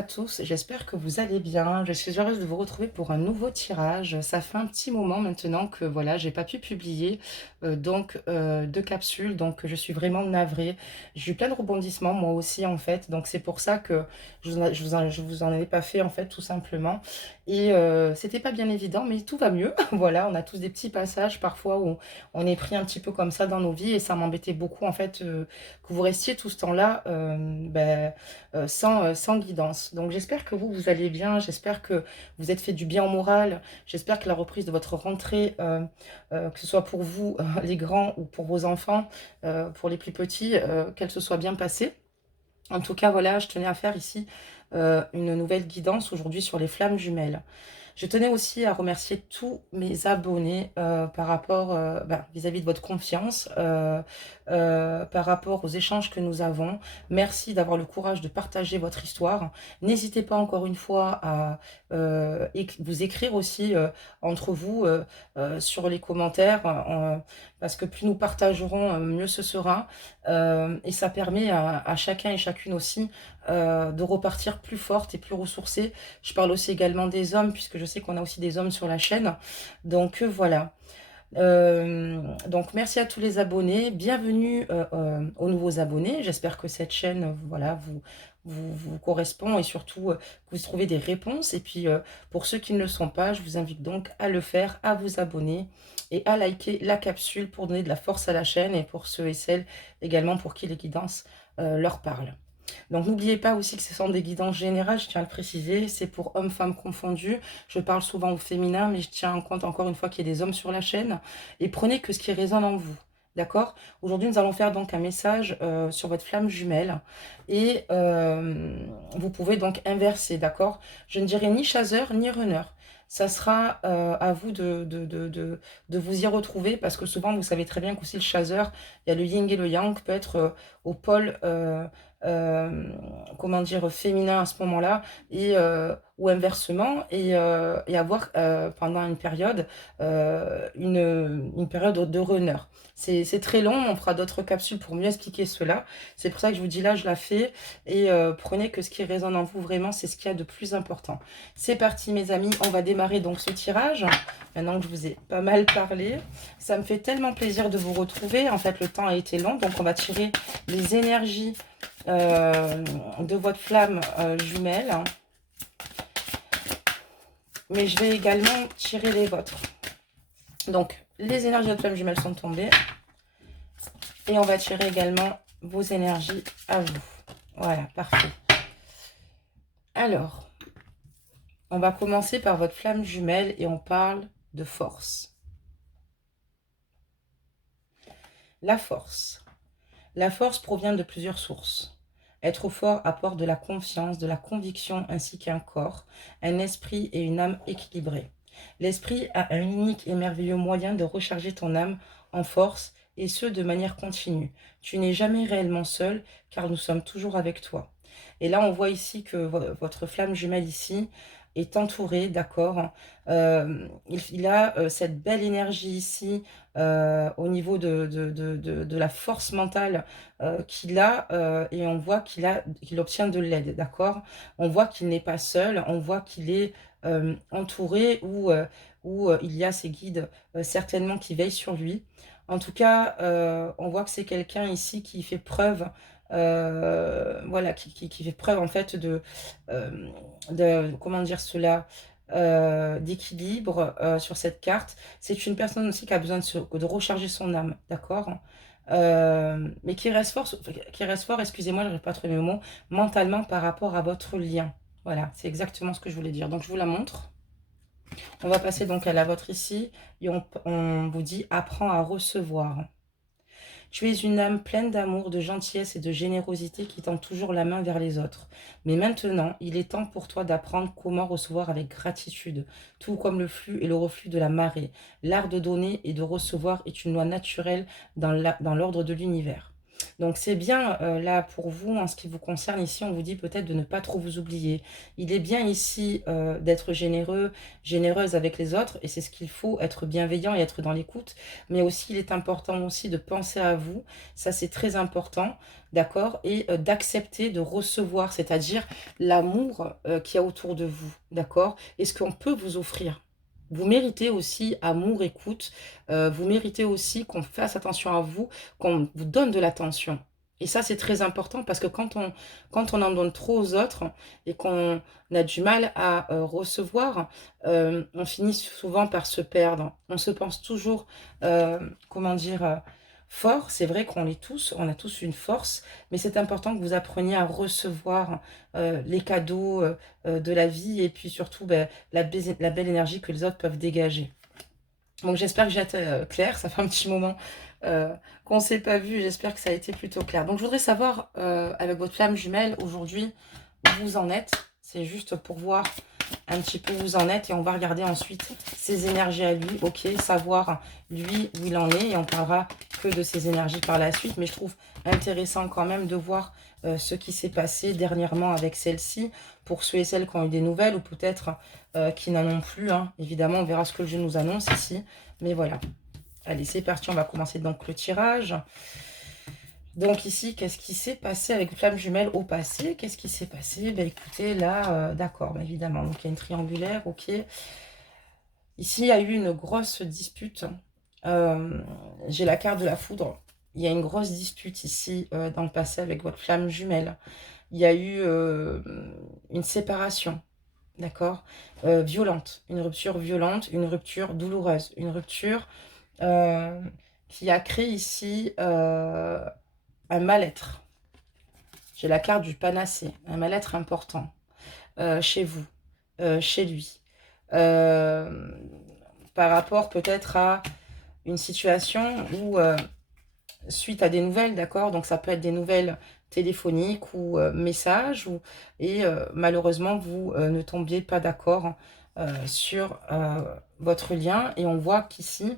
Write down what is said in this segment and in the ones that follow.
à tous, j'espère que vous allez bien. Je suis heureuse de vous retrouver pour un nouveau tirage. Ça fait un petit moment maintenant que voilà, j'ai pas pu publier de capsules, donc je suis vraiment navrée. J'ai eu plein de rebondissements moi aussi en fait, donc c'est pour ça que je vous en avais pas fait en fait tout simplement. Et c'était pas bien évident, mais tout va mieux. Voilà, on a tous des petits passages parfois où on est pris un petit peu comme ça dans nos vies et ça m'embêtait beaucoup en fait que vous restiez tout ce temps-là. Sans guidance. Donc j'espère que vous allez bien, j'espère que vous êtes fait du bien au moral, j'espère que la reprise de votre rentrée, que ce soit pour vous, les grands, ou pour vos enfants, pour les plus petits, qu'elle se soit bien passée. En tout cas, voilà, je tenais à faire ici une nouvelle guidance aujourd'hui sur les flammes jumelles. Je tenais aussi à remercier tous mes abonnés par rapport vis-à-vis de votre confiance, par rapport aux échanges que nous avons. Merci d'avoir le courage de partager votre histoire. N'hésitez pas encore une fois à vous écrire aussi entre vous sur les commentaires, parce que plus nous partagerons, mieux ce sera. Et ça permet à chacun et chacune aussi de repartir plus forte et plus ressourcée. Je parle aussi également des hommes, puisque je sais qu'on a aussi des hommes sur la chaîne. Donc voilà. Donc merci à tous les abonnés. Bienvenue aux nouveaux abonnés. J'espère que cette chaîne voilà, vous correspond et surtout que vous trouvez des réponses. Et puis pour ceux qui ne le sont pas, je vous invite donc à le faire, à vous abonner et à liker la capsule pour donner de la force à la chaîne et pour ceux et celles également pour qui les guidances leur parlent. Donc n'oubliez pas aussi que ce sont des guidances générales, je tiens à le préciser, c'est pour hommes-femmes confondus. Je parle souvent au féminin, mais je tiens en compte encore une fois qu'il y a des hommes sur la chaîne. Et prenez que ce qui résonne en vous. D'accord? Aujourd'hui, nous allons faire donc un message sur votre flamme jumelle. Et vous pouvez donc inverser, d'accord? Je ne dirai ni chasseur ni runner. Ça sera à vous de vous y retrouver parce que souvent, vous savez très bien qu'aussi le chasseur, il y a le yin et le yang, peut être au pôle euh, comment dire, féminin à ce moment-là, et ou inversement, et avoir pendant une période une période de runner. C'est très long, on fera d'autres capsules pour mieux expliquer cela. C'est pour ça que je vous dis là, je la fais, et prenez que ce qui résonne en vous vraiment, c'est ce qu'il y a de plus important. C'est parti mes amis, on va démarrer donc ce tirage. Maintenant que je vous ai pas mal parlé, ça me fait tellement plaisir de vous retrouver. En fait, le temps a été long, donc on va tirer les énergies de votre flamme jumelle. Mais je vais également tirer les vôtres. Donc, les énergies de votre flamme jumelle sont tombées. Et on va tirer également vos énergies à vous. Voilà, parfait. Alors, on va commencer par votre flamme jumelle et on parle de force. La force. La force provient de plusieurs sources. Être fort apporte de la confiance, de la conviction ainsi qu'un corps, un esprit et une âme équilibrés. L'esprit a un unique et merveilleux moyen de recharger ton âme en force et ce de manière continue. Tu n'es jamais réellement seul car nous sommes toujours avec toi. Et là on voit ici que votre flamme jumelle ici est entourée, d'accord. Il a cette belle énergie ici au niveau de la force mentale qu'il a et on voit qu'il obtient de l'aide, d'accord. On voit qu'il n'est pas seul, on voit qu'il est entouré ou il y a ses guides certainement qui veillent sur lui. En tout cas, on voit que c'est quelqu'un ici qui fait preuve, voilà, qui fait preuve en fait comment dire cela, d'équilibre sur cette carte. C'est une personne aussi qui a besoin de recharger son âme, d'accord? Mais qui reste fort, excusez-moi, je n'arrive pas à trouver mes mots, mentalement par rapport à votre lien. Voilà, c'est exactement ce que je voulais dire. Donc, je vous la montre. On va passer donc à la vôtre ici. Et on vous dit, apprends à recevoir. Tu es une âme pleine d'amour, de gentillesse et de générosité qui tend toujours la main vers les autres. Mais maintenant, il est temps pour toi d'apprendre comment recevoir avec gratitude, tout comme le flux et le reflux de la marée. L'art de donner et de recevoir est une loi naturelle dans l'ordre de l'univers. Donc c'est bien là pour vous, en ce qui vous concerne ici, on vous dit peut-être de ne pas trop vous oublier. Il est bien ici d'être généreux, généreuse avec les autres, et c'est ce qu'il faut, être bienveillant et être dans l'écoute. Mais aussi, il est important aussi de penser à vous, ça c'est très important, d'accord, et d'accepter de recevoir, c'est-à-dire l'amour qu'il y a autour de vous, d'accord, et ce qu'on peut vous offrir. Vous méritez aussi amour, écoute, vous méritez aussi qu'on fasse attention à vous, qu'on vous donne de l'attention. Et ça, c'est très important parce que quand on en donne trop aux autres et qu'on a du mal à recevoir, on finit souvent par se perdre. On se pense toujours, comment dire, fort. C'est vrai qu'on l'est tous, on a tous une force, mais c'est important que vous appreniez à recevoir les cadeaux de la vie et puis surtout ben, la belle énergie que les autres peuvent dégager. Donc j'espère que j'ai été claire, ça fait un petit moment qu'on ne s'est pas vu, j'espère que ça a été plutôt clair. Donc je voudrais savoir, avec votre flamme jumelle, aujourd'hui, où vous en êtes. C'est juste pour voir un petit peu où vous en êtes et on va regarder ensuite ses énergies à lui, ok, savoir lui où il en est et on parlera que de ses énergies par la suite. Mais je trouve intéressant quand même de voir ce qui s'est passé dernièrement avec celle-ci, pour ceux et celles qui ont eu des nouvelles ou peut-être qui n'en ont plus, hein. Évidemment, on verra ce que le jeu nous annonce ici, mais voilà. Allez, c'est parti, on va commencer donc le tirage. Donc ici, qu'est-ce qui s'est passé avec Flamme Jumelle au passé? Qu'est-ce qui s'est passé? Ben écoutez, là, d'accord, ben, évidemment. Donc il y a une triangulaire, ok. Ici, il y a eu une grosse dispute. J'ai la carte de la foudre. Il y a une grosse dispute ici dans le passé avec votre Flamme Jumelle. Il y a eu une séparation, d'accord, violente. Une rupture violente, une rupture douloureuse. Une rupture qui a créé ici un mal-être. J'ai la carte du panacée, un mal-être important chez vous, chez lui. Par rapport peut-être à une situation où, suite à des nouvelles, d'accord, donc ça peut être des nouvelles téléphoniques ou messages, et malheureusement, vous ne tombiez pas d'accord sur votre lien, et on voit qu'ici,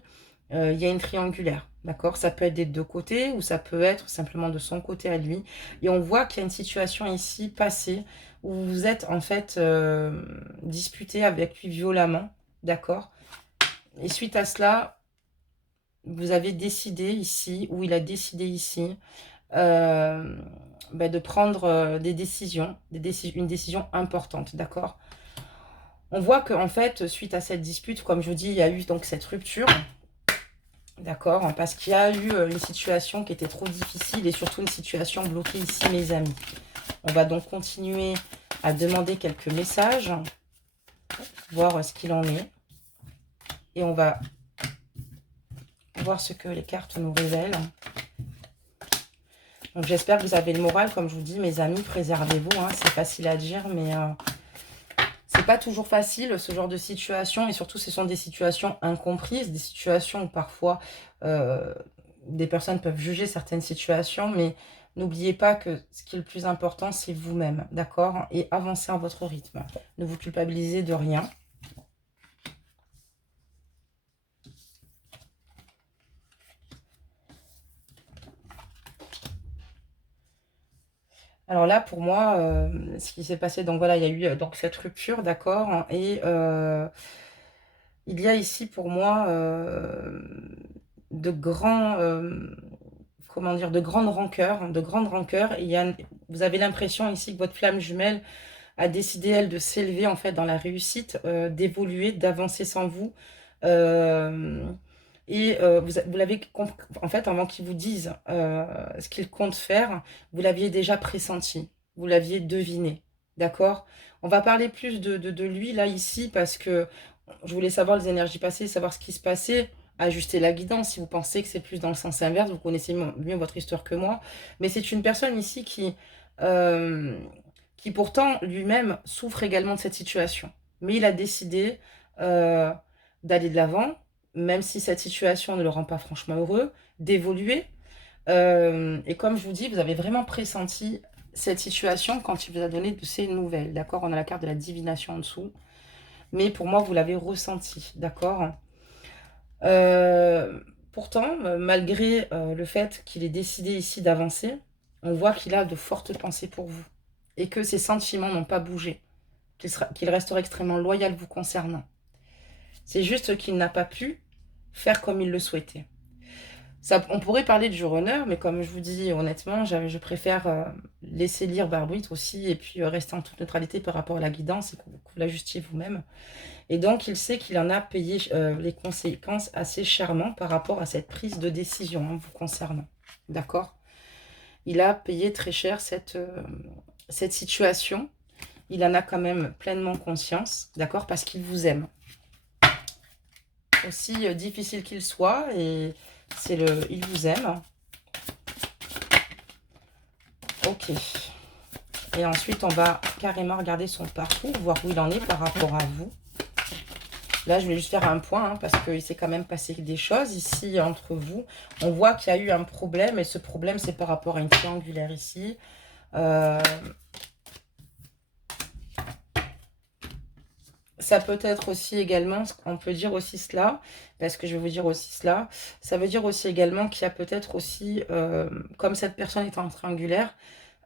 il y a une triangulaire, d'accord? Ça peut être des deux côtés ou ça peut être simplement de son côté à lui. Et on voit qu'il y a une situation ici passée où vous êtes en fait disputé avec lui violemment, d'accord? Et suite à cela, vous avez décidé ici, ou il a décidé ici, de prendre des décisions, une décision importante, d'accord? On voit qu'en fait, suite à cette dispute, comme je vous dis, il y a eu donc cette rupture. D'accord, parce qu'il y a eu une situation qui était trop difficile et surtout une situation bloquée ici, mes amis. On va donc continuer à demander quelques messages, voir ce qu'il en est. Et on va voir ce que les cartes nous révèlent. Donc j'espère que vous avez le moral, comme je vous dis, mes amis, préservez-vous. Hein, c'est facile à dire, mais c'est pas toujours facile, ce genre de situation. Et surtout, ce sont des situations incomprises, des situations où parfois des personnes peuvent juger certaines situations, mais n'oubliez pas que ce qui est le plus important, c'est vous-même, d'accord? Et avancez à votre rythme. Ne vous culpabilisez de rien. Alors là, pour moi, ce qui s'est passé, donc voilà, il y a eu donc cette rupture, d'accord? Et il y a ici pour moi de grands, comment dire, de grandes rancœurs, de grandes rancœurs. Et vous avez l'impression ici que votre flamme jumelle a décidé, elle, de s'élever en fait dans la réussite, d'évoluer, d'avancer sans vous. Euh, et vous l'avez compris, en fait, avant qu'ils vous disent ce qu'ils comptent faire, vous l'aviez déjà pressenti, vous l'aviez deviné, d'accord? On va parler plus de lui, là, ici, parce que je voulais savoir les énergies passées, savoir ce qui se passait, ajuster la guidance. Si vous pensez que c'est plus dans le sens inverse, vous connaissez mieux votre histoire que moi. Mais c'est une personne ici euh, qui pourtant lui-même souffre également de cette situation. Mais il a décidé euh, d'aller de l'avant, même si cette situation ne le rend pas franchement heureux, d'évoluer. Et comme je vous dis, vous avez vraiment pressenti cette situation quand il vous a donné de ces nouvelles. D'accord? On a la carte de la divination en dessous. Mais pour moi, vous l'avez ressenti. D'accord? Pourtant, malgré le fait qu'il ait décidé ici d'avancer, on voit qu'il a de fortes pensées pour vous et que ses sentiments n'ont pas bougé, qu'il restera extrêmement loyal vous concernant. C'est juste qu'il n'a pas pu faire comme il le souhaitait. Ça, on pourrait parler du runner, mais comme je vous dis honnêtement, je préfère laisser lire Barbuite aussi et puis rester en toute neutralité par rapport à la guidance et que vous l'ajustiez vous-même. Et donc, il sait qu'il en a payé les conséquences assez chèrement par rapport à cette prise de décision vous concernant. D'accord? Il a payé très cher cette situation. Il en a quand même pleinement conscience, d'accord? Parce qu'il vous aime. Aussi difficile qu'il soit, et il vous aime. Ok. Et ensuite, on va carrément regarder son parcours, voir où il en est par rapport à vous. Là, je vais juste faire un point, parce qu'il s'est quand même passé des choses ici entre vous. On voit qu'il y a eu un problème, et ce problème, c'est par rapport à une triangulaire ici. Ça peut être aussi également, on peut dire aussi cela, parce que je vais vous dire aussi cela, ça veut dire aussi également qu'il y a peut-être aussi, comme cette personne est en triangulaire,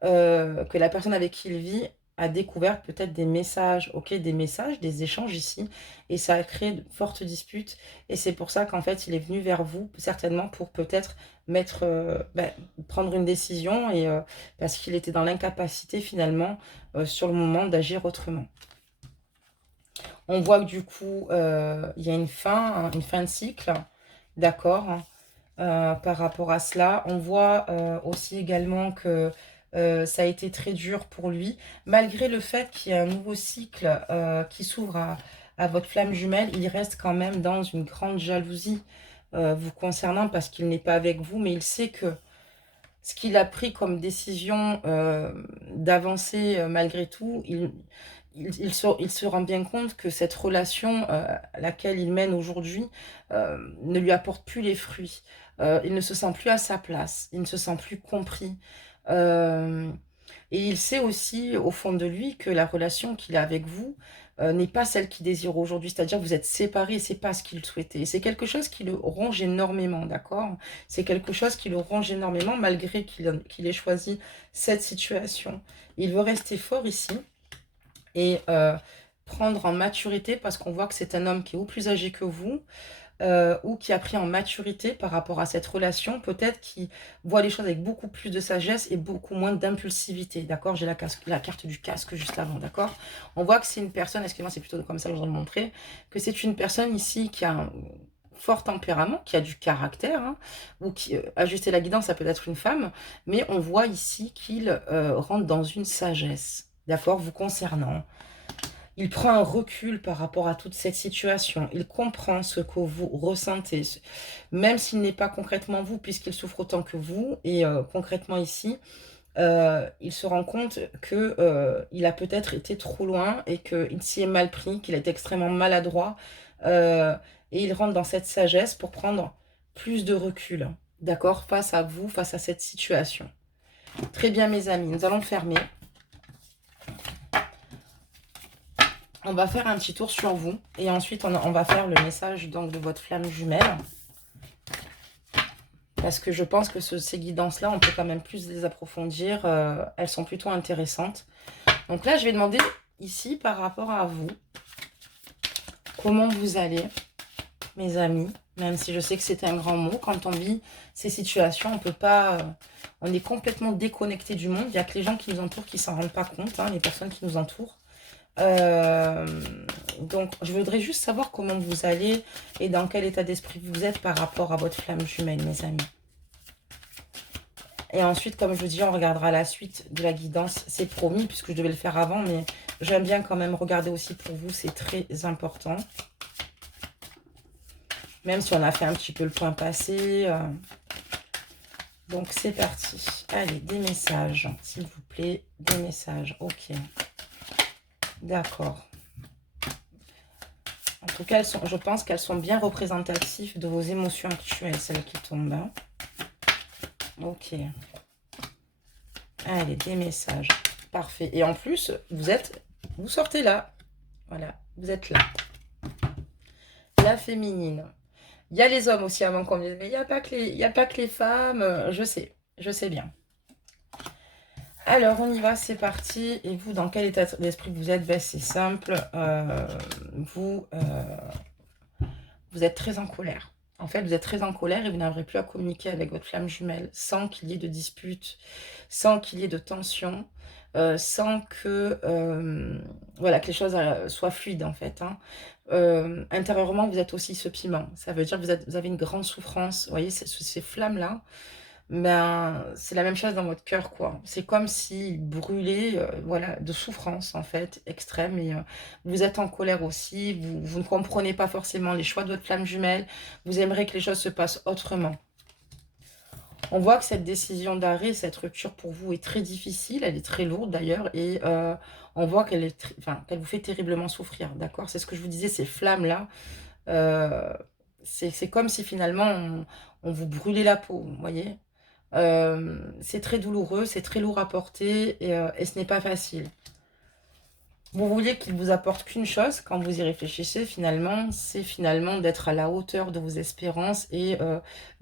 que la personne avec qui il vit a découvert peut-être des messages, ok, des messages, des échanges ici, et ça a créé de fortes disputes, et c'est pour ça qu'en fait il est venu vers vous, certainement pour peut-être prendre une décision, et parce qu'il était dans l'incapacité finalement, sur le moment, d'agir autrement. On voit que du coup, il y a une fin de cycle, d'accord, par rapport à cela. On voit aussi également que ça a été très dur pour lui. Malgré le fait qu'il y ait un nouveau cycle qui s'ouvre à votre flamme jumelle, il reste quand même dans une grande jalousie vous concernant parce qu'il n'est pas avec vous, mais il sait que ce qu'il a pris comme décision d'avancer malgré tout, il se rend bien compte que cette relation à laquelle il mène aujourd'hui ne lui apporte plus les fruits. Il ne se sent plus à sa place, il ne se sent plus compris. Euh, et il sait aussi au fond de lui que la relation qu'il a avec vous n'est pas celle qu'il désire aujourd'hui. C'est-à-dire que vous êtes séparés et c'est pas ce qu'il souhaitait. Et c'est quelque chose qui le ronge énormément, d'accord? C'est quelque chose qui le ronge énormément malgré qu'il ait choisi cette situation. Il veut rester fort ici et prendre en maturité parce qu'on voit que c'est un homme qui est ou plus âgé que vous, ou qui a pris en maturité par rapport à cette relation, peut-être qui voit les choses avec beaucoup plus de sagesse et beaucoup moins d'impulsivité, d'accord? J'ai la carte du casque juste avant, d'accord? On voit que c'est une personne, excusez-moi, c'est plutôt comme ça que je voudrais le montrer, que c'est une personne ici qui a un fort tempérament, qui a du caractère, hein, ou qui, ajuster la guidance, ça peut être une femme, mais on voit ici qu'il rentre dans une sagesse, d'accord, vous concernant. Il prend un recul par rapport à toute cette situation. Il comprend ce que vous ressentez, même s'il n'est pas concrètement vous, puisqu'il souffre autant que vous. Et concrètement ici, il se rend compte qu'il a peut-être été trop loin et qu'il s'y est mal pris, qu'il est extrêmement maladroit. Et il rentre dans cette sagesse pour prendre plus de recul, d'accord, face à vous, face à cette situation. Très bien, mes amis, nous allons fermer. On va faire un petit tour sur vous. Et ensuite, on va faire le message donc, de votre flamme jumelle. Parce que je pense que ces guidances-là, on peut quand même plus les approfondir. Elles sont plutôt intéressantes. Donc là, je vais demander ici, par rapport à vous, comment vous allez, mes amis. Même si je sais que c'est un grand mot. Quand on vit ces situations, on peut pas... on est complètement déconnecté du monde. Il n'y a que les gens qui nous entourent qui s'en rendent pas compte. Hein, les personnes qui nous entourent. Donc je voudrais juste savoir comment vous allez et dans quel état d'esprit vous êtes par rapport à votre flamme jumelle, mes amis. Et ensuite, comme je vous dis, on regardera la suite de la guidance, c'est promis, puisque je devais le faire avant, mais j'aime bien quand même regarder aussi pour vous, c'est très important. Même si on a fait un petit peu le point passé. Donc c'est parti. Allez, des messages, s'il vous plaît, des messages, ok. D'accord. En tout cas, je pense qu'elles sont bien représentatives de vos émotions actuelles, celles qui tombent. Hein. Ok. Allez, des messages. Parfait. Et en plus, vous sortez là. Voilà, vous êtes là. La féminine. Il y a les hommes aussi avant qu'on me dise, mais il y a pas que les femmes. Je sais bien. Alors, on y va, c'est parti. Et vous, dans quel état d'esprit vous êtes? Ben, c'est simple. Vous, vous êtes très en colère. En fait, vous êtes très en colère et vous n'arriverez plus à communiquer avec votre flamme jumelle sans qu'il y ait de disputes, sans qu'il y ait de tension, sans que, voilà, que les choses soient fluides, en fait, hein. Intérieurement, vous êtes aussi ce piment. Ça veut dire que vous avez une grande souffrance. Vous voyez, ces flammes-là, ben, c'est la même chose dans votre cœur, quoi. C'est comme s'il brûlait, voilà, de souffrance, en fait, extrême. Et vous êtes en colère aussi. Vous ne comprenez pas forcément les choix de votre flamme jumelle. Vous aimeriez que les choses se passent autrement. On voit que cette décision d'arrêt, cette rupture pour vous est très difficile. Elle est très lourde, d'ailleurs. Et on voit qu'elle enfin, qu'elle vous fait terriblement souffrir, d'accord? C'est ce que je vous disais, ces flammes-là. euh, c'est comme si, finalement, on vous brûlait la peau, vous voyez? C'est très douloureux, c'est très lourd à porter et ce n'est pas facile. Vous vouliez qu'il vous apporte qu'une chose quand vous y réfléchissez finalement, c'est finalement d'être à la hauteur de vos espérances et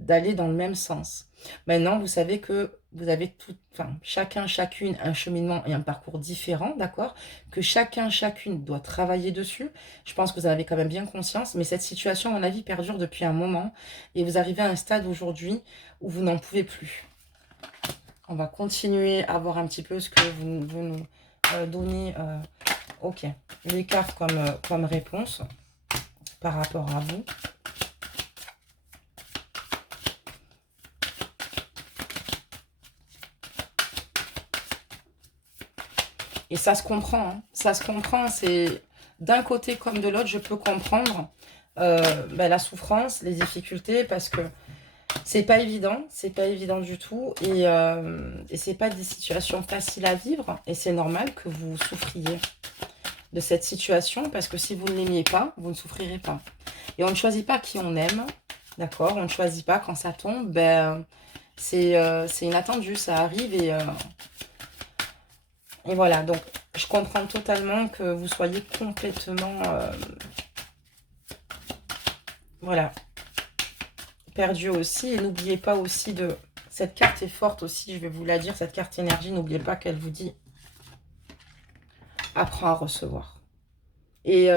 d'aller dans le même sens. Maintenant, vous savez que vous avez tout, enfin, chacun, chacune, un cheminement et un parcours différent, d'accord? Que chacun, chacune doit travailler dessus. Je pense que vous en avez quand même bien conscience, mais cette situation, à mon avis, perdure depuis un moment et vous arrivez à un stade aujourd'hui où vous n'en pouvez plus. On va continuer à voir un petit peu ce que vous nous donnez. Ok, les cartes comme réponse par rapport à vous. Et ça se comprend, hein. Ça se comprend, c'est d'un côté comme de l'autre, je peux comprendre ben, la souffrance, les difficultés, parce que c'est pas évident du tout, et c'est pas des situations faciles à vivre, et c'est normal que vous souffriez de cette situation, parce que si vous ne l'aimiez pas, vous ne souffrirez pas. Et on ne choisit pas qui on aime, d'accord? On ne choisit pas quand ça tombe, ben, c'est inattendu, ça arrive, et voilà. Donc, je comprends totalement que vous soyez complètement, voilà, perdu aussi. Et n'oubliez pas aussi de... Cette carte est forte aussi, je vais vous la dire, cette carte énergie, n'oubliez pas qu'elle vous dit « Apprends à recevoir ». Et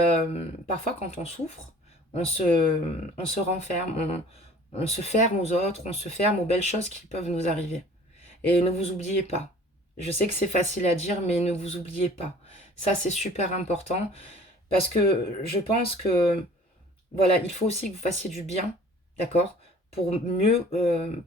parfois, quand on souffre, on se renferme, on se ferme aux autres, on se ferme aux belles choses qui peuvent nous arriver. Et ne vous oubliez pas. Je sais que c'est facile à dire, mais ne vous oubliez pas. Ça, c'est super important parce que je pense que, voilà, il faut aussi que vous fassiez du bien, d'accord? Pour mieux,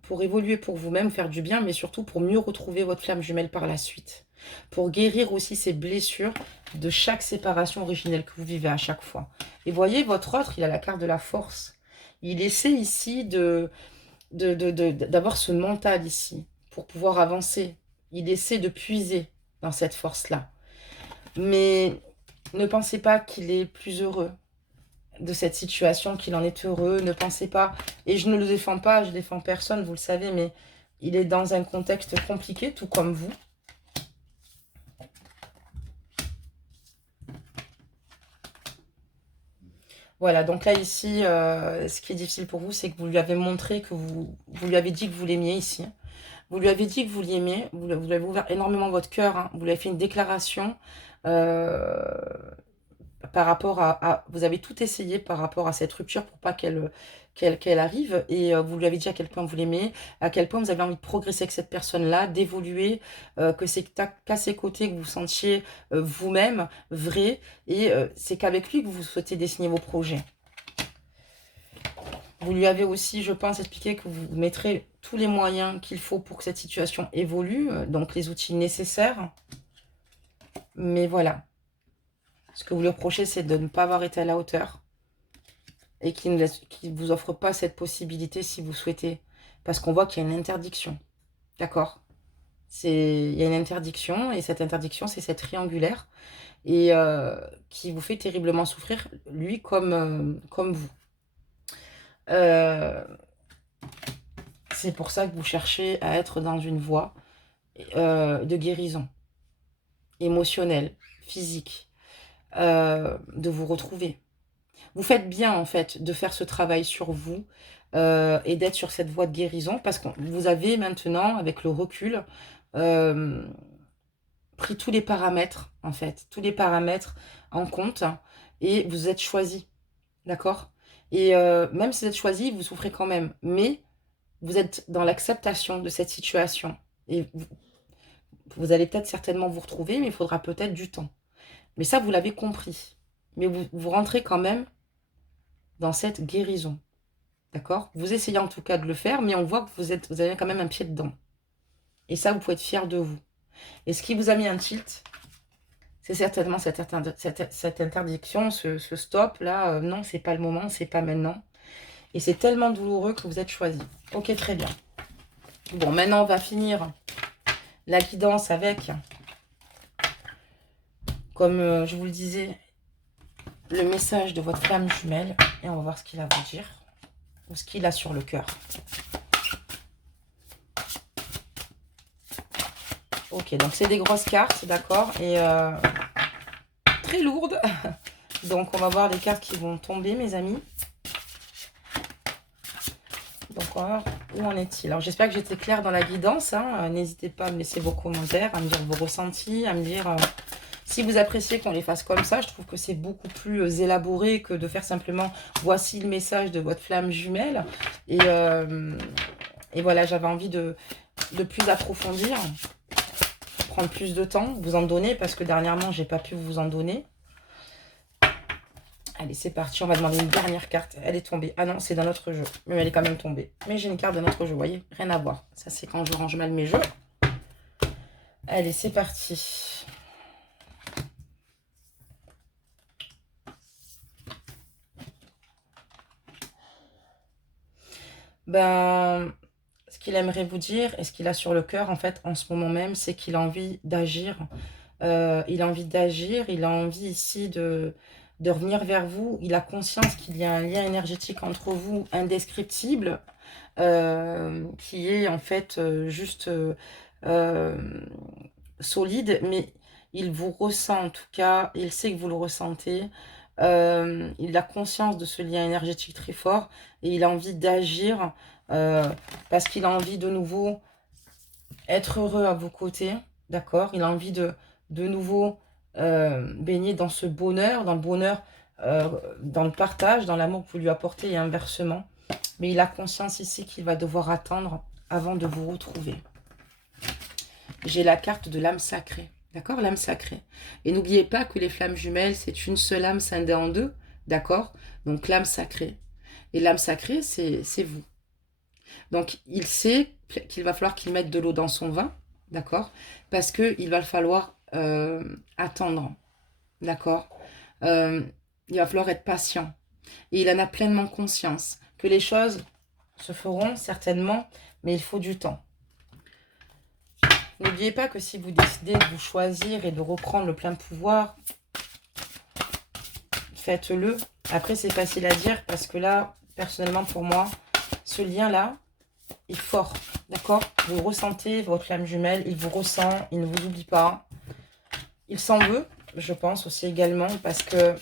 pour évoluer pour vous-même, faire du bien, mais surtout pour mieux retrouver votre flamme jumelle par la suite. Pour guérir aussi ces blessures de chaque séparation originelle que vous vivez à chaque fois. Et voyez, votre autre, il a la carte de la force. Il essaie ici d'avoir ce mental ici pour pouvoir avancer. Il essaie de puiser dans cette force-là. Mais ne pensez pas qu'il est plus heureux de cette situation, qu'il en est heureux. Ne pensez pas, et je ne le défends pas, je défends personne, vous le savez, mais il est dans un contexte compliqué, tout comme vous. Voilà, donc là, ici, ce qui est difficile pour vous, c'est que vous lui avez montré que vous lui avez dit que vous l'aimiez ici. Vous lui avez dit que vous l'aimiez, vous lui avez ouvert énormément votre cœur, hein. Vous lui avez fait une déclaration euh, par rapport vous avez tout essayé par rapport à cette rupture pour pas qu'elle arrive. Et vous lui avez dit à quel point vous l'aimez, à quel point vous avez envie de progresser avec cette personne-là, d'évoluer, que c'est qu'à ses côtés que vous vous sentiez vous-même vrai. Et c'est qu'avec lui que vous souhaitez dessiner vos projets. Vous lui avez aussi, je pense, expliqué que vous mettrez tous les moyens qu'il faut pour que cette situation évolue, donc les outils nécessaires. Mais voilà, ce que vous lui reprochez, c'est de ne pas avoir été à la hauteur et qu'il ne vous offre pas cette possibilité si vous souhaitez. Parce qu'on voit qu'il y a une interdiction, d'accord? Il y a une interdiction, et cette interdiction, c'est cette triangulaire, et qui vous fait terriblement souffrir, lui comme vous. C'est pour ça que vous cherchez à être dans une voie de guérison émotionnelle, physique, de vous retrouver. vous faites bien, en fait, de faire ce travail sur vous et d'être sur cette voie de guérison parce que vous avez maintenant, avec le recul, euh, pris tous les paramètres, en fait, tous les paramètres en compte et vous êtes choisi, d'accord? Et même si vous êtes choisi, vous souffrez quand même, mais vous êtes dans l'acceptation de cette situation. Et vous allez peut-être certainement vous retrouver, mais il faudra peut-être du temps. Mais ça, vous l'avez compris. Mais vous rentrez quand même dans cette guérison. D'accord? Vous essayez en tout cas de le faire, mais on voit que vous avez quand même un pied dedans. Et ça, vous pouvez être fier de vous. Et ce qui vous a mis un tilt, c'est certainement cette interdiction, ce stop là. Non, c'est pas le moment, c'est pas maintenant. Et c'est tellement douloureux que vous êtes choisi. Ok, très bien. Bon, maintenant, on va finir la guidance avec, comme je vous le disais, le message de votre flamme jumelle. Et on va voir ce qu'il a à vous dire. Ou ce qu'il a sur le cœur. Ok, donc c'est des grosses cartes, d'accord, et très lourdes. Donc on va voir les cartes qui vont tomber, mes amis. Donc on va voir où en est-il. Alors j'espère que j'étais claire dans la guidance. Hein. N'hésitez pas à me laisser vos commentaires, à me dire vos ressentis, à me dire si vous appréciez qu'on les fasse comme ça. Je trouve que c'est beaucoup plus élaboré que de faire simplement voici le message de votre flamme jumelle. Et voilà, j'avais envie de plus approfondir. Prendre plus de temps, vous en donner, parce que dernièrement, j'ai pas pu vous en donner. Allez, c'est parti, on va demander une dernière carte. Elle est tombée. Ah non, c'est d'un autre jeu, mais elle est quand même tombée. Mais j'ai une carte d'un autre jeu, vous voyez, rien à voir. Ça, c'est quand je range mal mes jeux. Allez, c'est parti. Ben, ce qu'il aimerait vous dire, et ce qu'il a sur le cœur, en fait, en ce moment même, c'est qu'il a envie d'agir. Il a envie d'agir, il a envie ici de revenir vers vous. Il a conscience qu'il y a un lien énergétique entre vous indescriptible, qui est en fait juste solide, mais il vous ressent en tout cas, il sait que vous le ressentez. Il a conscience de ce lien énergétique très fort et il a envie d'agir parce qu'il a envie de nouveau être heureux à vos côtés, d'accord? Il a envie de nouveau baigner dans ce bonheur, dans le partage, dans l'amour que vous lui apportez et inversement. Mais il a conscience ici qu'il va devoir attendre avant de vous retrouver. J'ai la carte de l'âme sacrée, d'accord? L'âme sacrée. Et n'oubliez pas que les flammes jumelles, c'est une seule âme scindée en deux, d'accord? Donc l'âme sacrée. Et l'âme sacrée, c'est vous. Donc, il sait qu'il va falloir qu'il mette de l'eau dans son vin, d'accord? Parce qu'il va falloir attendre, d'accord? Euh, il va falloir être patient. Et il en a pleinement conscience que les choses se feront certainement, mais il faut du temps. N'oubliez pas que si vous décidez de vous choisir et de reprendre le plein pouvoir, faites-le. Après, c'est facile à dire parce que là, personnellement, pour moi, ce lien-là, est fort, d'accord? Vous ressentez votre flamme jumelle, il vous ressent, il ne vous oublie pas. Il s'en veut, je pense aussi également, parce que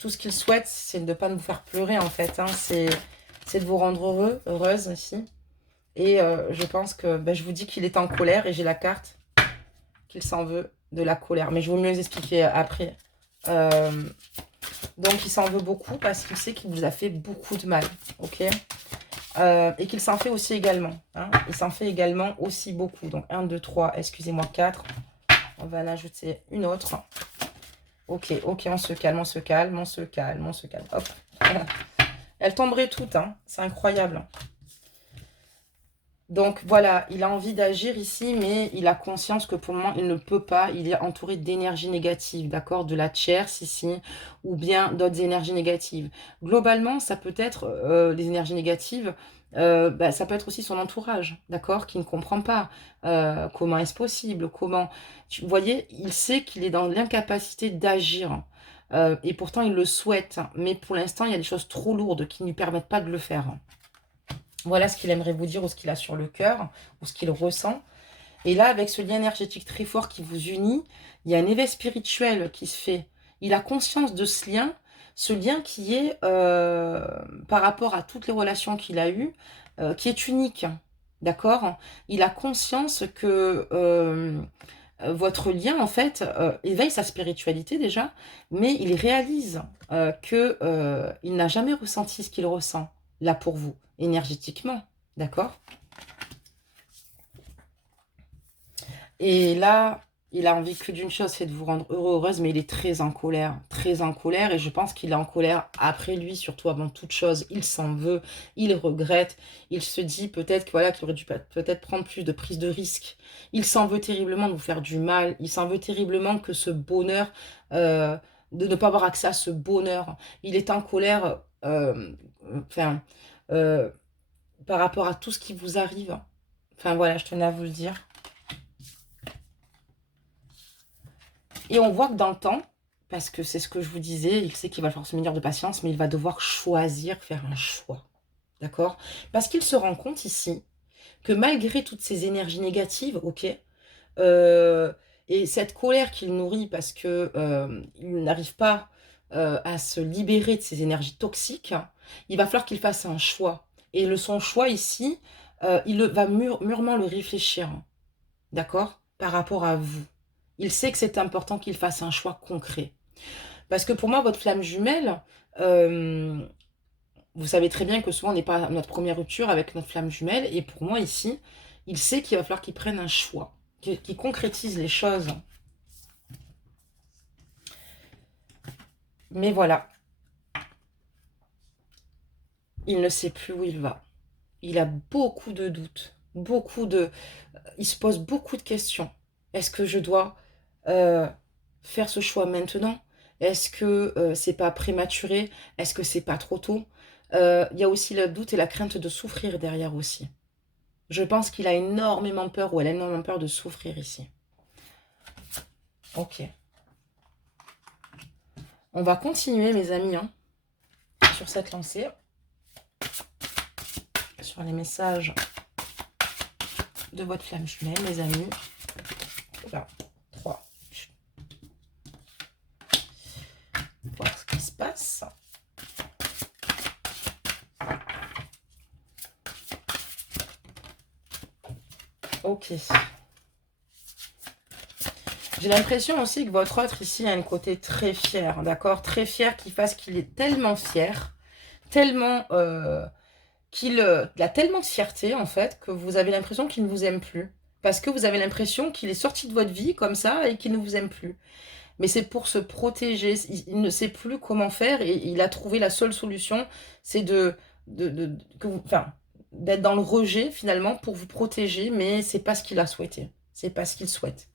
tout ce qu'il souhaite, c'est de ne pas nous faire pleurer en fait. Hein. C'est de vous rendre heureuse ici. Et je pense que je vous dis qu'il est en colère et j'ai la carte qu'il s'en veut de la colère. Mais je vais mieux expliquer après. Donc il s'en veut beaucoup parce qu'il sait qu'il vous a fait beaucoup de mal, ok? Et qu'il s'en fait aussi également. Hein. Il s'en fait également aussi beaucoup. Donc 1, 2, 3, excusez-moi, 4. On va en ajouter une autre. Ok, on se calme, on se calme, on se calme, on se calme. Hop. Elles tomberaient toutes, hein. C'est incroyable. Donc voilà, il a envie d'agir ici, mais il a conscience que pour le moment, il ne peut pas. Il est entouré d'énergie négative, d'accord? De la tierce ici, ou bien d'autres énergies négatives. Globalement, ça peut être les énergies négatives, ça peut être aussi son entourage, d'accord? Qui ne comprend pas comment est-ce possible, comment... Vous voyez, il sait qu'il est dans l'incapacité d'agir. Et pourtant, il le souhaite. Mais pour l'instant, il y a des choses trop lourdes qui ne lui permettent pas de le faire. Voilà ce qu'il aimerait vous dire ou ce qu'il a sur le cœur, ou ce qu'il ressent. Et là, avec ce lien énergétique très fort qui vous unit, il y a un éveil spirituel qui se fait. Il a conscience de ce lien, Ce lien qui est, par rapport à toutes les relations qu'il a eues, qui est unique, d'accord? Il a conscience que, votre lien, en fait, éveille sa spiritualité déjà, mais il réalise, que, il n'a jamais ressenti ce qu'il ressent, là, pour vous, énergétiquement, d'accord? Et là, il a envie que d'une chose, c'est de vous rendre heureux, heureuse, mais il est très en colère, et je pense qu'il est en colère après lui, surtout avant toute chose. Il s'en veut, il regrette, il se dit peut-être que voilà, qu'il aurait dû peut-être prendre plus de prise de risque. Il s'en veut terriblement de vous faire du mal, il s'en veut terriblement que ce bonheur, de ne pas avoir accès à ce bonheur. Il est en colère, enfin, euh, par rapport à tout ce qui vous arrive. Enfin voilà, je tenais à vous le dire. Et on voit que dans le temps, parce que c'est ce que je vous disais, il sait qu'il va falloir se munir de patience, mais il va devoir choisir, faire un choix. D'accord? Parce qu'il se rend compte ici que malgré toutes ces énergies négatives, ok, euh, et cette colère qu'il nourrit parce que il n'arrive pas à se libérer de ces énergies toxiques, il va falloir qu'il fasse un choix. Et son choix ici, va mûrement le réfléchir. D'accord? Par rapport à vous. Il sait que c'est important qu'il fasse un choix concret. Parce que pour moi, votre flamme jumelle, euh, vous savez très bien que souvent on n'est pas à notre première rupture avec notre flamme jumelle. Et pour moi, ici, il sait qu'il va falloir qu'il prenne un choix, qu'il concrétise les choses. Mais voilà, il ne sait plus où il va. Il a beaucoup de doutes, il se pose beaucoup de questions. Est-ce que je dois euh, faire ce choix maintenant? Est-ce que c'est pas prématuré? Est-ce que c'est pas trop tôt? Il y a aussi le doute et la crainte de souffrir derrière aussi. Je pense qu'il a énormément peur, ou elle a énormément peur de souffrir ici. Ok. On va continuer, mes amis, hein, sur cette lancée, sur les messages de votre flamme jumelle, mes amis. Voilà. 3. Voir ce qui se passe. Ok. J'ai l'impression aussi que votre autre ici a un côté très fier, d'accord? Très fier qu'il est tellement fier, tellement il a tellement de fierté en fait que vous avez l'impression qu'il ne vous aime plus. Parce que vous avez l'impression qu'il est sorti de votre vie comme ça et qu'il ne vous aime plus. Mais c'est pour se protéger. Il ne sait plus comment faire et il a trouvé la seule solution, c'est enfin, d'être dans le rejet finalement pour vous protéger, mais c'est pas ce qu'il a souhaité. C'est pas ce qu'il souhaite.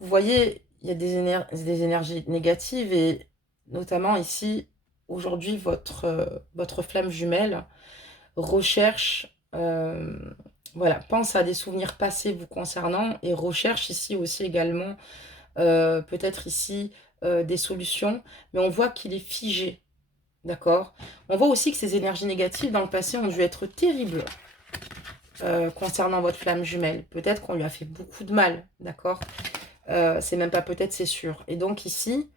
Vous voyez, il y a des énergies négatives et notamment ici, aujourd'hui, votre flamme jumelle recherche, voilà, pense à des souvenirs passés vous concernant et recherche ici aussi également, peut-être ici, des solutions, mais on voit qu'il est figé, d'accord? On voit aussi que ces énergies négatives dans le passé ont dû être terribles concernant votre flamme jumelle. Peut-être qu'on lui a fait beaucoup de mal, d'accord? C'est même pas peut-être, c'est sûr. Et donc ici,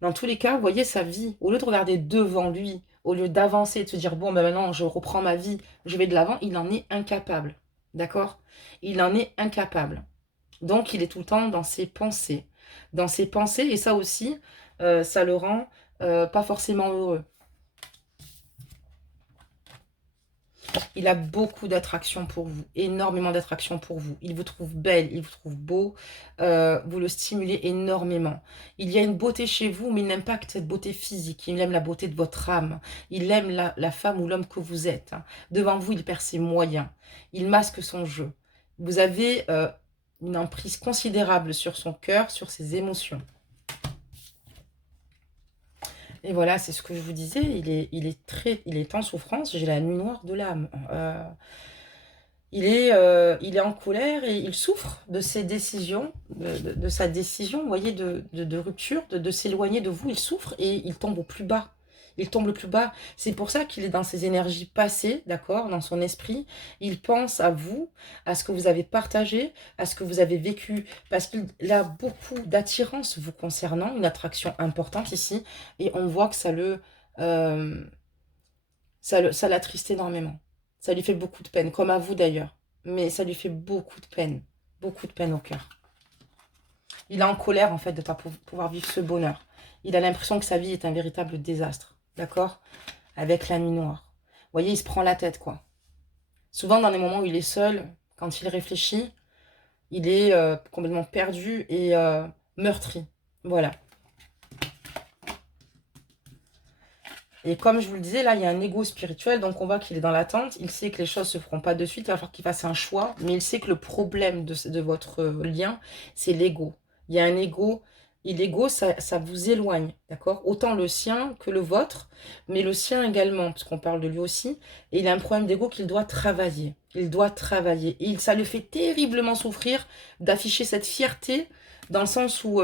dans tous les cas, vous voyez sa vie, au lieu de regarder devant lui, au lieu d'avancer et de se dire, bon, ben maintenant, je reprends ma vie, je vais de l'avant, il en est incapable. D'accord? Il en est incapable. Donc, il est tout le temps dans ses pensées. Dans ses pensées, et ça aussi, ça le rend pas forcément heureux. Il a beaucoup d'attraction pour vous, énormément d'attraction pour vous. Il vous trouve belle, il vous trouve beau, vous le stimulez énormément. Il y a une beauté chez vous, mais il n'aime pas que cette beauté physique. Il aime la beauté de votre âme. Il aime la femme ou l'homme que vous êtes. Devant vous, il perd ses moyens. Il masque son jeu. Vous avez une emprise considérable sur son cœur, sur ses émotions. Et voilà, c'est ce que je vous disais, il est en souffrance, j'ai la nuit noire de l'âme. Il est en colère et il souffre de ses décisions, de sa décision, vous voyez, de rupture, de s'éloigner de vous. Il souffre et il tombe au plus bas. il tombe le plus bas. C'est pour ça qu'il est dans ses énergies passées, d'accord, dans son esprit. Il pense à vous, à ce que vous avez partagé, à ce que vous avez vécu, parce qu'il a beaucoup d'attirance vous concernant, une attraction importante ici, et on voit que euh, ça l'attriste énormément. Ça lui fait beaucoup de peine, comme à vous d'ailleurs, mais ça lui fait beaucoup de peine au cœur. Il est en colère, en fait, de ne pas pouvoir vivre ce bonheur. Il a l'impression que sa vie est un véritable désastre. D'accord? Avec la nuit noire. Vous voyez, il se prend la tête, quoi. Souvent, dans les moments où il est seul, quand il réfléchit, il est complètement perdu et meurtri. Voilà. Et comme je vous le disais, là, il y a un ego spirituel, donc on voit qu'il est dans l'attente. Il sait que les choses ne se feront pas de suite, il va falloir qu'il fasse un choix. Mais il sait que le problème de votre lien, c'est l'ego. Il y a un ego, et l'ego, ça vous éloigne, d'accord? Autant le sien que le vôtre, mais le sien également, parce qu'on parle de lui aussi. Et il a un problème d'ego qu'il doit travailler. Il doit travailler. Et ça le fait terriblement souffrir d'afficher cette fierté, dans le sens où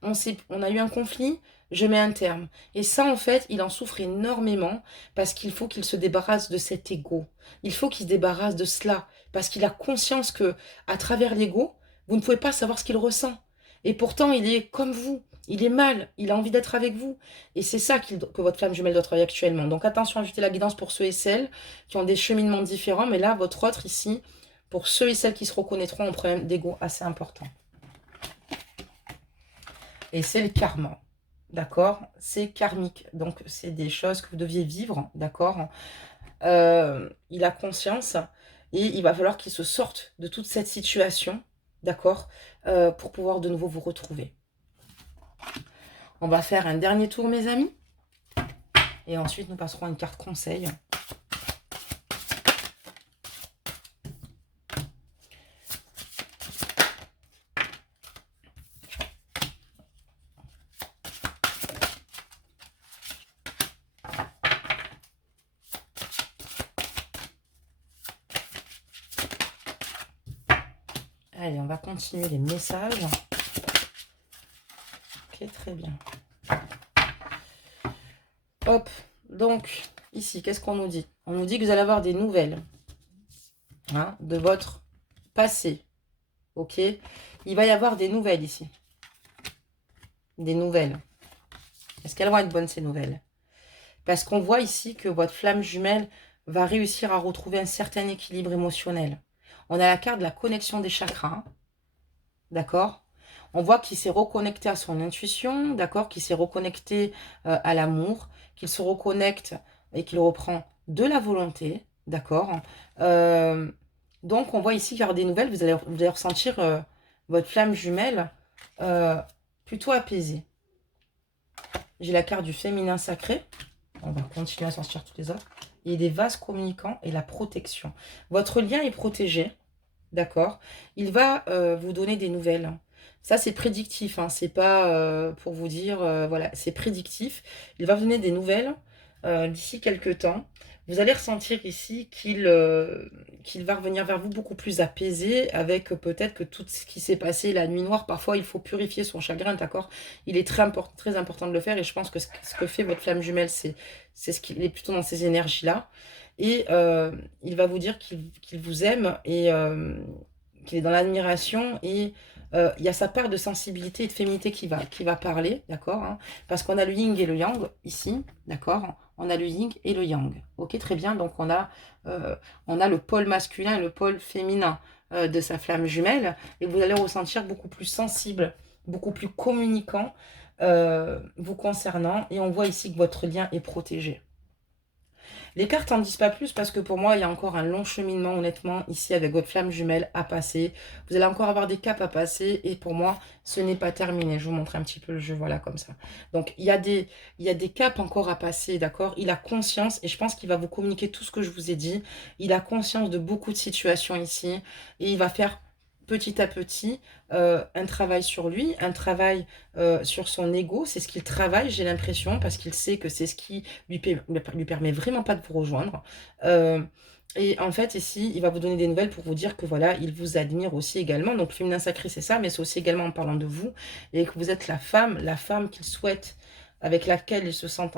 on a eu un conflit, je mets un terme. Et ça, en fait, il en souffre énormément parce qu'il faut qu'il se débarrasse de cet ego. Il faut qu'il se débarrasse de cela parce qu'il a conscience que, à travers l'ego, vous ne pouvez pas savoir ce qu'il ressent. Et pourtant, il est comme vous. Il est mal. Il a envie d'être avec vous. Et c'est ça que votre flamme jumelle doit travailler actuellement. Donc attention, ajoutez la guidance pour ceux et celles qui ont des cheminements différents. Mais là, votre autre ici, pour ceux et celles qui se reconnaîtront, ont un problème d'ego assez important. Et c'est le karma. D'accord? C'est karmique. Donc, c'est des choses que vous deviez vivre. D'accord? Il a conscience et il va falloir qu'il se sorte de toute cette situation. D'accord? Pour pouvoir de nouveau vous retrouver. On va faire un dernier tour, mes amis. Et ensuite, nous passerons à une carte conseil. Allez, on va continuer les messages. Ok, très bien. Hop, donc, ici, qu'est-ce qu'on nous dit? On nous dit que vous allez avoir des nouvelles de votre passé. Ok? Il va y avoir des nouvelles ici. Des nouvelles. Est-ce qu'elles vont être bonnes, ces nouvelles? Parce qu'on voit ici que votre flamme jumelle va réussir à retrouver un certain équilibre émotionnel. On a la carte de la connexion des chakras. D'accord? On voit qu'il s'est reconnecté à son intuition, d'accord? Qu'il s'est reconnecté à l'amour, qu'il se reconnecte et qu'il reprend de la volonté, d'accord? Donc, on voit ici qu'il y aura des nouvelles. Vous allez ressentir votre flamme jumelle plutôt apaisée. J'ai la carte du féminin sacré. On va continuer à sortir toutes les autres. Et des vases communicants et la protection. Votre lien est protégé. D'accord? Il va vous donner des nouvelles. Ça, c'est prédictif. Hein, c'est pas pour vous dire... voilà, c'est prédictif. Il va vous donner des nouvelles d'ici quelques temps. Vous allez ressentir ici qu'il va revenir vers vous beaucoup plus apaisé, avec peut-être que tout ce qui s'est passé la nuit noire, parfois il faut purifier son chagrin, d'accord? Il est très important de le faire, et je pense que ce que fait votre flamme jumelle, c'est ce qu'il est plutôt dans ces énergies-là. Et il va vous dire qu'il vous aime et qu'il est dans l'admiration, et il y a sa part de sensibilité et de féminité qui va parler, d'accord, hein, parce qu'on a le yin et le yang ici, d'accord? On a le yin et le yang. Ok, très bien. Donc, on a le pôle masculin et le pôle féminin de sa flamme jumelle. Et vous allez ressentir beaucoup plus sensible, beaucoup plus communicant vous concernant. Et on voit ici que votre lien est protégé. Les cartes n'en disent pas plus parce que pour moi, il y a encore un long cheminement, honnêtement, ici avec votre flamme jumelle à passer. Vous allez encore avoir des caps à passer et pour moi, ce n'est pas terminé. Je vous montre un petit peu le jeu, voilà, comme ça. Donc, il y a des caps encore à passer, d'accord? Il a conscience et je pense qu'il va vous communiquer tout ce que je vous ai dit. Il a conscience de beaucoup de situations ici et il va faire petit à petit un travail sur lui, un travail sur son ego. C'est ce qu'il travaille, j'ai l'impression, parce qu'il sait que c'est ce qui lui permet vraiment pas de vous rejoindre. Et en fait, ici, il va vous donner des nouvelles pour vous dire que voilà, il vous admire aussi également. Donc, le féminin sacré, c'est ça, mais c'est aussi également en parlant de vous, et que vous êtes la femme qu'il souhaite, avec laquelle il se sent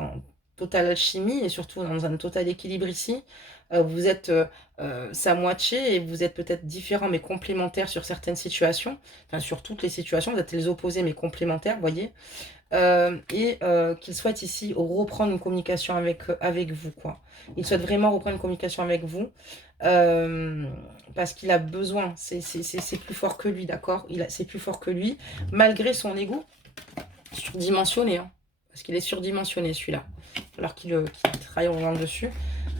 totale alchimie et surtout dans un total équilibre ici. Vous êtes sa moitié et vous êtes peut-être différents mais complémentaires sur certaines situations. Enfin, sur toutes les situations, vous êtes les opposés mais complémentaires, vous voyez. Qu'il souhaite ici reprendre une communication avec vous, quoi. Il souhaite vraiment reprendre une communication avec vous euh, parce qu'il a besoin, c'est plus fort que lui, d'accord? C'est plus fort que lui, malgré son ego surdimensionné, hein, parce qu'il est surdimensionné celui-là, alors qu'il travaille en revanche dessus.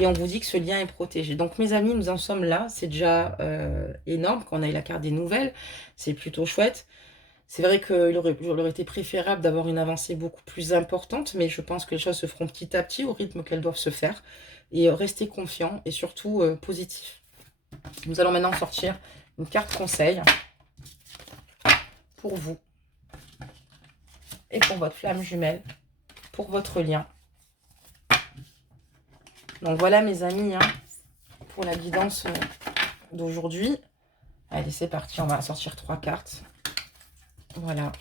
Et on vous dit que ce lien est protégé. Donc mes amis, nous en sommes là, c'est déjà énorme, qu'on ait la carte des nouvelles, c'est plutôt chouette. C'est vrai qu'il aurait été préférable d'avoir une avancée beaucoup plus importante, mais je pense que les choses se feront petit à petit au rythme qu'elles doivent se faire. Et restez confiants et surtout positif. Nous allons maintenant sortir une carte conseil pour vous et pour votre flamme jumelle, pour votre lien. Donc voilà mes amis, hein, pour la guidance d'aujourd'hui. Allez, c'est parti, on va sortir 3 cartes. Voilà.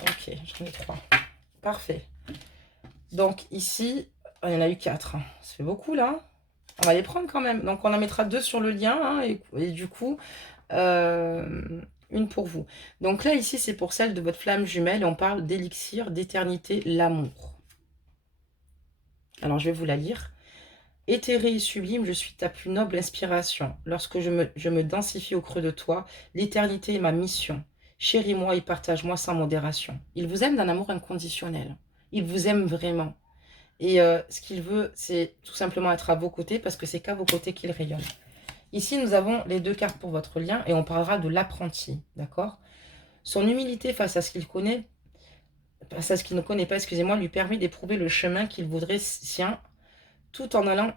Ok, j'en ai 3. Parfait. Donc ici, il y en a eu 4. Ça fait beaucoup là. On va les prendre quand même. Donc on en mettra 2 sur le lien. Hein, et du coup, une pour vous. Donc là, ici, c'est pour celle de votre flamme jumelle. On parle d'élixir, d'éternité, l'amour. Alors je vais vous la lire. Éthérée et sublime, je suis ta plus noble inspiration. Lorsque je me densifie au creux de toi, l'éternité est ma mission. Chéris-moi et partage-moi sans modération. Il vous aime d'un amour inconditionnel. Il vous aime vraiment. Et ce qu'il veut, c'est tout simplement être à vos côtés parce que c'est qu'à vos côtés qu'il rayonne. Ici, nous avons les 2 cartes pour votre lien et on parlera de l'apprenti, d'accord? Son humilité face à ce qu'il connaît, face à ce qu'il ne connaît pas, excusez-moi, lui permet d'éprouver le chemin qu'il voudrait sien tout en allant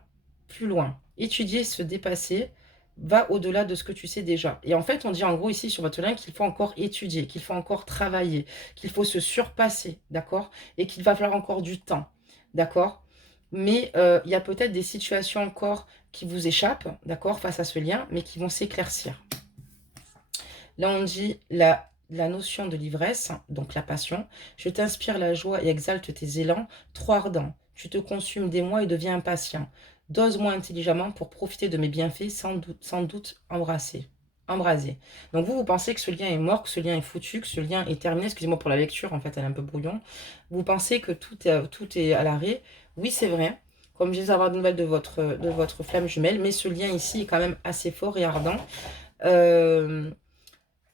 plus loin. Étudier, se dépasser, va au-delà de ce que tu sais déjà. Et en fait, on dit en gros ici sur votre lien qu'il faut encore étudier, qu'il faut encore travailler, qu'il faut se surpasser, d'accord? Et qu'il va falloir encore du temps, d'accord? Mais il y a peut-être des situations encore qui vous échappent, d'accord, face à ce lien, mais qui vont s'éclaircir. Là, on dit la notion de l'ivresse, donc la passion. Je t'inspire la joie et exalte tes élans, trop ardents. Tu te consumes des mois et deviens impatient. Dose-moi intelligemment pour profiter de mes bienfaits, sans doute embrasé. Donc vous pensez que ce lien est mort, que ce lien est foutu, que ce lien est terminé. Excusez-moi pour la lecture, en fait, elle est un peu brouillon. Vous pensez que tout est à l'arrêt. Oui, c'est vrai. Comme je vais avoir de nouvelles de votre flamme jumelle, mais ce lien ici est quand même assez fort et ardent.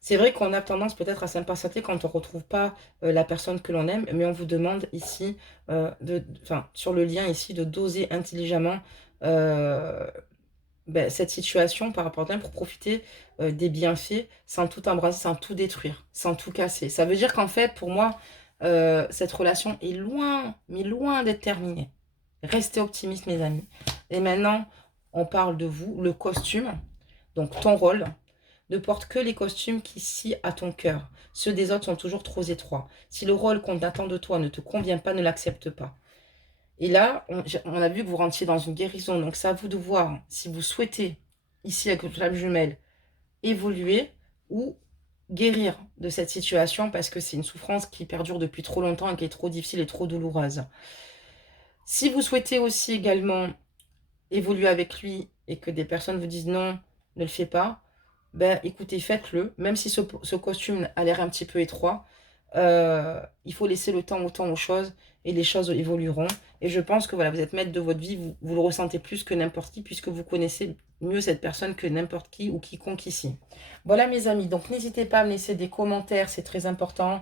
C'est vrai qu'on a tendance peut-être à s'impatienter quand on ne retrouve pas la personne que l'on aime, mais on vous demande ici, sur le lien ici, de doser intelligemment cette situation par rapport à elle pour profiter des bienfaits sans tout embrasser, sans tout détruire, sans tout casser. Ça veut dire qu'en fait, pour moi, cette relation est loin, mais loin d'être terminée. Restez optimistes, mes amis. Et maintenant, on parle de vous, le costume, donc ton rôle. Ne porte que les costumes qui scient à ton cœur. Ceux des autres sont toujours trop étroits. Si le rôle qu'on attend de toi ne te convient pas, ne l'accepte pas. Et là, on a vu que vous rentriez dans une guérison. Donc, c'est à vous de voir si vous souhaitez, ici avec votre flamme jumelle, évoluer ou guérir de cette situation parce que c'est une souffrance qui perdure depuis trop longtemps et qui est trop difficile et trop douloureuse. Si vous souhaitez aussi également évoluer avec lui et que des personnes vous disent non, ne le fais pas, ben écoutez, faites-le. Même si ce costume a l'air un petit peu étroit, il faut laisser le temps au temps aux choses et les choses évolueront. Et je pense que voilà, vous êtes maître de votre vie, vous le ressentez plus que n'importe qui puisque vous connaissez mieux cette personne que n'importe qui ou quiconque ici. Voilà mes amis, donc n'hésitez pas à me laisser des commentaires, c'est très important,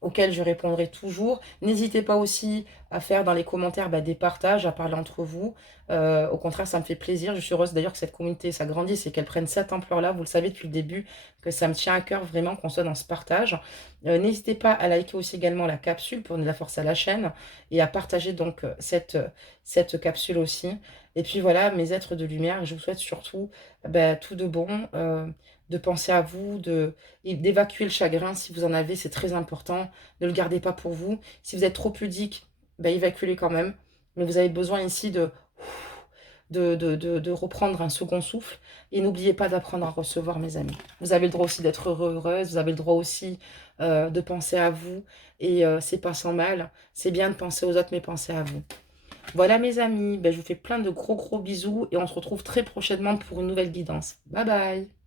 auxquels je répondrai toujours. N'hésitez pas aussi à faire dans les commentaires des partages, à parler entre vous. Au contraire, ça me fait plaisir. Je suis heureuse d'ailleurs que cette communauté s'agrandisse et qu'elle prenne cette ampleur-là. Vous le savez depuis le début que ça me tient à cœur vraiment qu'on soit dans ce partage. N'hésitez pas à liker aussi également la capsule pour donner de la force à la chaîne et à partager donc cette capsule aussi. Et puis voilà, mes êtres de lumière, je vous souhaite surtout tout de bon. De penser à vous, d'évacuer le chagrin si vous en avez, c'est très important. Ne le gardez pas pour vous. Si vous êtes trop pudique, évacuez-le quand même. Mais vous avez besoin ici de reprendre un second souffle et n'oubliez pas d'apprendre à recevoir, mes amis. Vous avez le droit aussi d'être heureux, heureuse, vous avez le droit aussi, de penser à vous et c'est pas sans mal. C'est bien de penser aux autres, mais pensez à vous. Voilà mes amis, ben, je vous fais plein de gros bisous et on se retrouve très prochainement pour une nouvelle guidance. Bye bye.